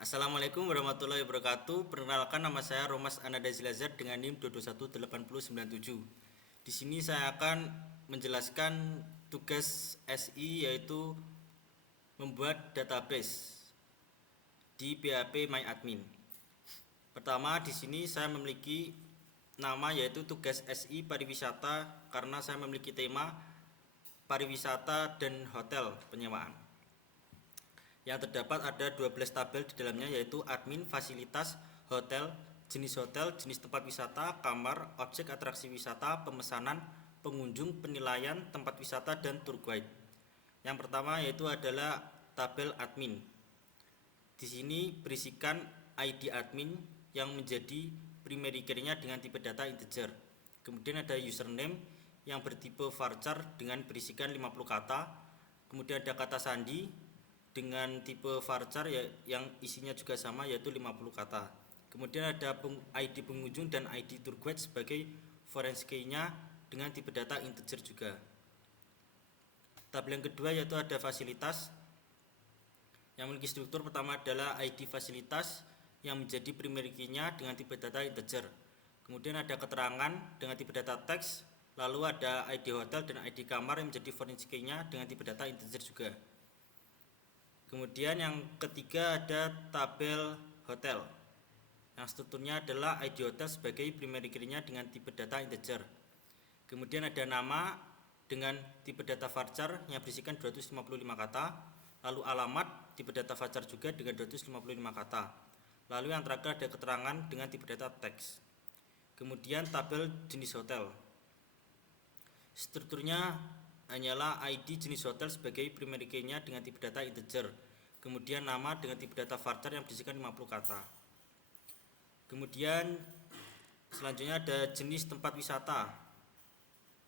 Assalamualaikum warahmatullahi wabarakatuh. Perkenalkan, nama saya Romas Ananda Zilazar dengan NIM 2218097. Di sini saya akan menjelaskan tugas SI, yaitu membuat database di PHP MyAdmin. Pertama, di sini saya memiliki nama yaitu tugas SI pariwisata karena saya memiliki tema pariwisata dan hotel penyewaan. Yang terdapat ada 12 tabel di dalamnya, yaitu admin, fasilitas, hotel, jenis tempat wisata, kamar, objek atraksi wisata, pemesanan, pengunjung, penilaian, tempat wisata, dan tour guide. Yang pertama yaitu adalah tabel admin. Di sini berisikan ID admin yang menjadi primary key-nya dengan tipe data integer. Kemudian ada username yang bertipe varchar dengan berisikan 50 kata. Kemudian ada kata sandi dengan tipe varchar yang isinya juga sama, yaitu 50 kata. Kemudian ada ID pengunjung dan ID tour guide sebagai foreign key-nya dengan tipe data integer juga. Tabel yang kedua yaitu ada fasilitas yang memiliki struktur. Pertama adalah ID fasilitas yang menjadi primary key-nya dengan tipe data integer. Kemudian ada keterangan dengan tipe data teks, lalu ada ID hotel dan ID kamar yang menjadi foreign key-nya dengan tipe data integer juga. Kemudian yang ketiga ada tabel hotel yang strukturnya adalah ID hotel sebagai primary key-nya dengan tipe data integer. Kemudian ada nama dengan tipe data varchar yang berisikan 255 kata, lalu alamat tipe data varchar juga dengan 255 kata. Lalu yang terakhir ada keterangan dengan tipe data teks. Kemudian tabel jenis hotel. Strukturnya hanyalah ID jenis hotel sebagai primary key-nya dengan tipe data integer. Kemudian nama dengan tipe data varchar yang berisikan 50 kata. Kemudian selanjutnya ada jenis tempat wisata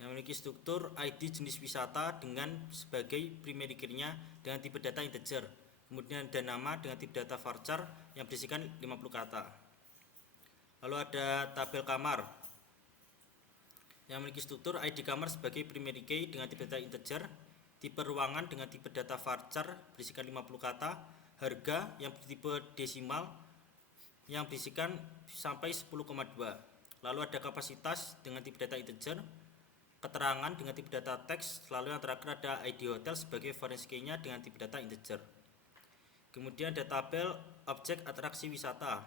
yang memiliki struktur ID jenis wisata dengan sebagai primary key-nya dengan tipe data integer. Kemudian ada nama dengan tipe data varchar yang berisikan 50 kata. Lalu ada tabel kamar yang memiliki struktur ID kamar sebagai primary key dengan tipe data integer, tipe ruangan dengan tipe data varchar berisikan 50 kata, harga yang bertipe desimal yang berisikan sampai 10,2. Lalu ada kapasitas dengan tipe data integer, keterangan dengan tipe data teks, lalu yang terakhir ada ID hotel sebagai foreign key-nya dengan tipe data integer. Kemudian ada tabel objek atraksi wisata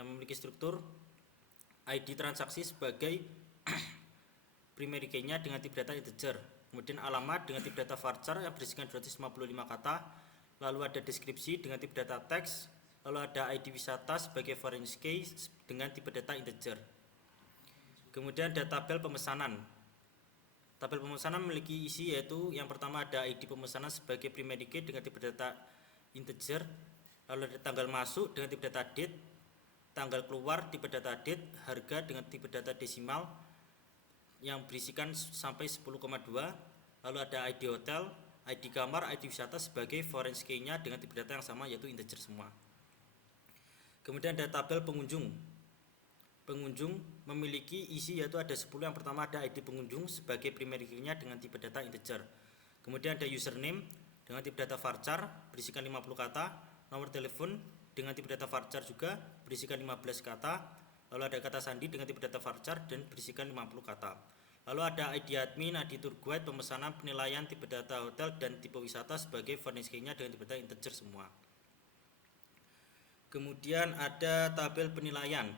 yang memiliki struktur ID transaksi sebagai primary key-nya dengan tipe data integer. Kemudian alamat dengan tipe data varchar yang berisikan 255 kata, lalu ada deskripsi dengan tipe data teks, lalu ada ID wisata sebagai foreign key dengan tipe data integer. Kemudian ada tabel pemesanan. Tabel pemesanan memiliki isi yaitu yang pertama ada ID pemesanan sebagai primary key dengan tipe data integer, lalu ada tanggal masuk dengan tipe data date, tanggal keluar tipe data date, harga dengan tipe data desimal yang berisikan sampai 10,2, lalu ada ID hotel, ID kamar, ID wisata sebagai foreign key-nya dengan tipe data yang sama yaitu integer semua. Kemudian ada tabel pengunjung. Pengunjung memiliki isi yaitu ada 10. Yang pertama ada ID pengunjung sebagai primary key-nya dengan tipe data integer. Kemudian ada username dengan tipe data varchar berisikan 50 kata, nomor telepon dengan tipe data varchar juga berisikan 15 kata, lalu ada kata sandi dengan tipe data varchar dan berisikan 50 kata. Lalu ada ID admin, ID tour guide, pemesanan, penilaian, tipe data hotel, dan tipe wisata sebagai foreign key-nya dengan tipe data integer semua. Kemudian ada tabel penilaian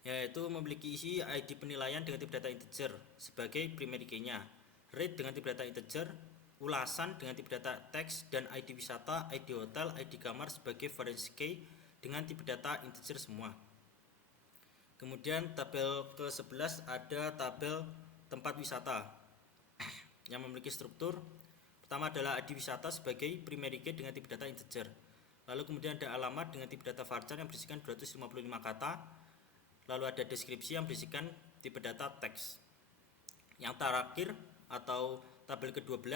yaitu memiliki isi ID penilaian dengan tipe data integer sebagai primary key-nya, rate dengan tipe data integer, ulasan dengan tipe data teks, dan ID wisata, ID hotel, ID kamar sebagai foreign key dengan tipe data integer semua. Kemudian tabel ke-11 ada tabel tempat wisata yang memiliki struktur. Pertama adalah ID wisata sebagai primary key dengan tipe data integer. Lalu kemudian ada alamat dengan tipe data varchar yang berisikan 255 kata. Lalu ada deskripsi yang berisikan tipe data teks. Yang terakhir atau tabel ke-12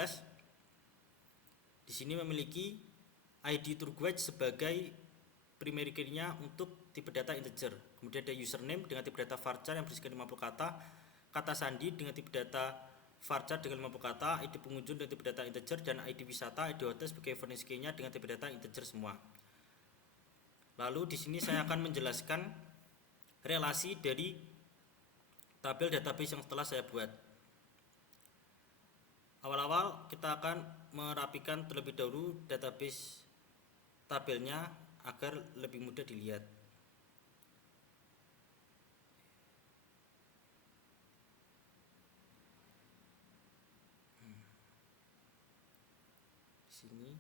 di sini memiliki ID tour guide sebagai primary key-nya untuk tipe data integer. Kemudian ada username dengan tipe data varchar yang berisikan 50 kata, kata sandi dengan tipe data varchar dengan 50 kata, ID pengunjung dengan tipe data integer, dan ID wisata, ID hotel sebagai foreign key-nya dengan tipe data integer semua. Lalu di sini saya akan menjelaskan relasi dari tabel database yang telah saya buat. Awal-awal kita akan merapikan terlebih dahulu database tabelnya agar lebih mudah dilihat. Di sini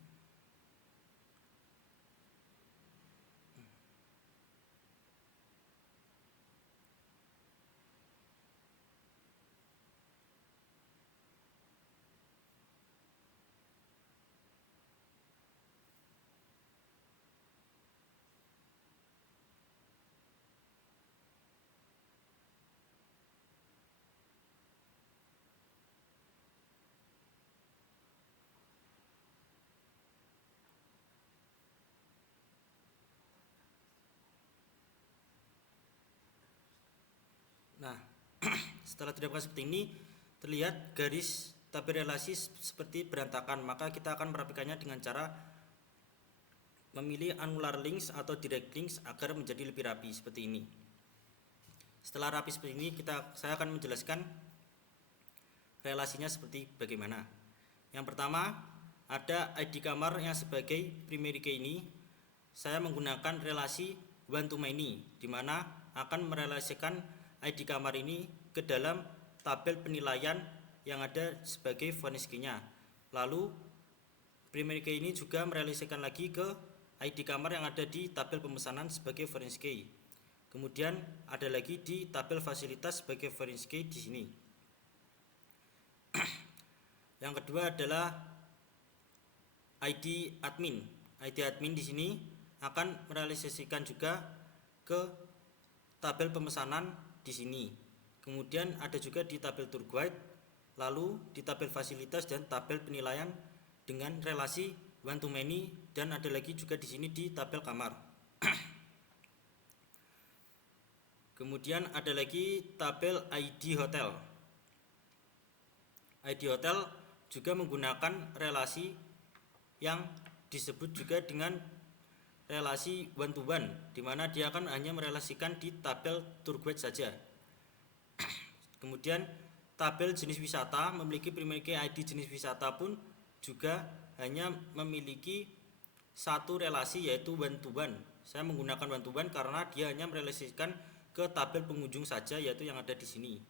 Nah, setelah didapatkan seperti ini, terlihat garis tabel relasi seperti berantakan, maka kita akan merapikannya dengan cara memilih angular links atau direct links agar menjadi lebih rapi seperti ini. Setelah rapi seperti ini, saya akan menjelaskan relasinya seperti bagaimana. Yang pertama, ada ID kamar yang sebagai primary key ini. Saya menggunakan relasi one to many, di mana akan merelasikan ID kamar ini ke dalam tabel penilaian yang ada sebagai foreign key-nya. Lalu primary key ini juga merelasikan lagi ke ID kamar yang ada di tabel pemesanan sebagai foreign key. Kemudian ada lagi di tabel fasilitas sebagai foreign key di sini. Yang kedua adalah ID admin. ID admin di sini akan merealisasikan juga ke tabel pemesanan di sini. Kemudian ada juga di tabel tour guide, lalu di tabel fasilitas dan tabel penilaian dengan relasi one to many, dan ada lagi juga di sini di tabel kamar. Kemudian ada lagi tabel ID hotel. ID hotel juga menggunakan relasi yang disebut juga dengan relasi one to one, di mana dia akan hanya merelasikan di tabel tour guide saja. Kemudian tabel jenis wisata memiliki primary key ID jenis wisata pun juga hanya memiliki satu relasi, yaitu one to one. Saya menggunakan one to one karena dia hanya merelasikan ke tabel pengunjung saja, yaitu yang ada di sini.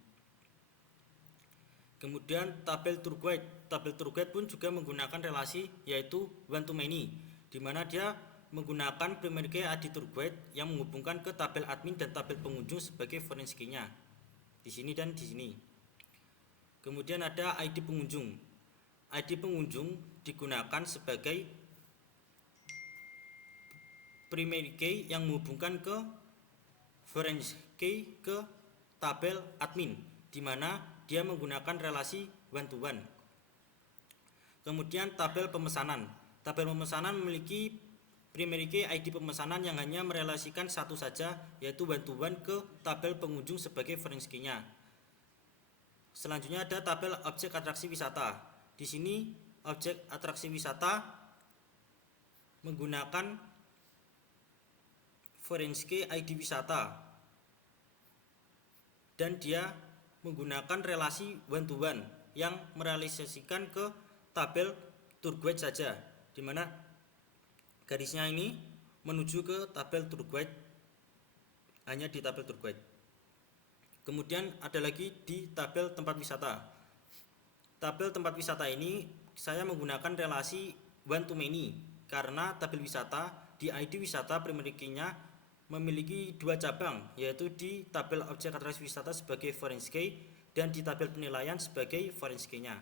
Kemudian tabel tour guide pun juga menggunakan relasi yaitu one to many, di mana dia menggunakan primary key ID tour guide yang menghubungkan ke tabel admin dan tabel pengunjung sebagai foreign key-nya di sini dan di sini. Kemudian ada ID pengunjung. ID pengunjung digunakan sebagai primary key yang menghubungkan ke foreign key ke tabel admin, di mana dia menggunakan relasi one to one. Kemudian tabel pemesanan. Tabel pemesanan memiliki primary key ID pemesanan yang hanya merelasikan satu saja, yaitu one to one ke tabel pengunjung sebagai foreign key-nya. Selanjutnya ada tabel objek atraksi wisata. Di sini objek atraksi wisata menggunakan foreign key ID wisata, dan dia menggunakan relasi one to one yang merealisasikan ke tabel tour guide saja, di mana garisnya ini menuju ke tabel tour guide, hanya di tabel tour guide. Kemudian ada lagi di tabel tempat wisata. Tabel tempat wisata ini saya menggunakan relasi one to many karena tabel wisata di ID wisata primary key-nya memiliki dua cabang, yaitu di tabel objek atraksi wisata sebagai foreign key dan di tabel penilaian sebagai foreign key-nya.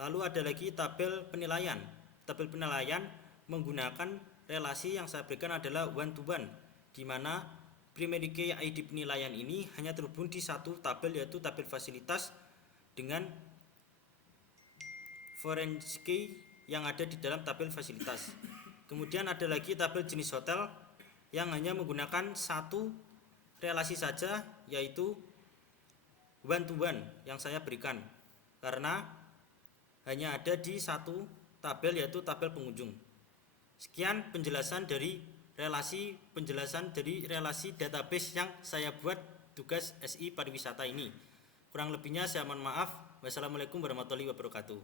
Lalu ada lagi tabel penilaian. Tabel penilaian menggunakan relasi yang saya berikan adalah one to one, di mana primary key ID penilaian ini hanya terhubung di satu tabel, yaitu tabel fasilitas dengan foreign key yang ada di dalam tabel fasilitas. Kemudian ada lagi tabel jenis hotel yang hanya menggunakan satu relasi saja, yaitu one to one yang saya berikan. karena hanya ada di satu tabel, yaitu tabel pengunjung. Sekian penjelasan dari relasi database yang saya buat tugas SI pariwisata ini. Kurang lebihnya saya mohon maaf. Wassalamualaikum warahmatullahi wabarakatuh.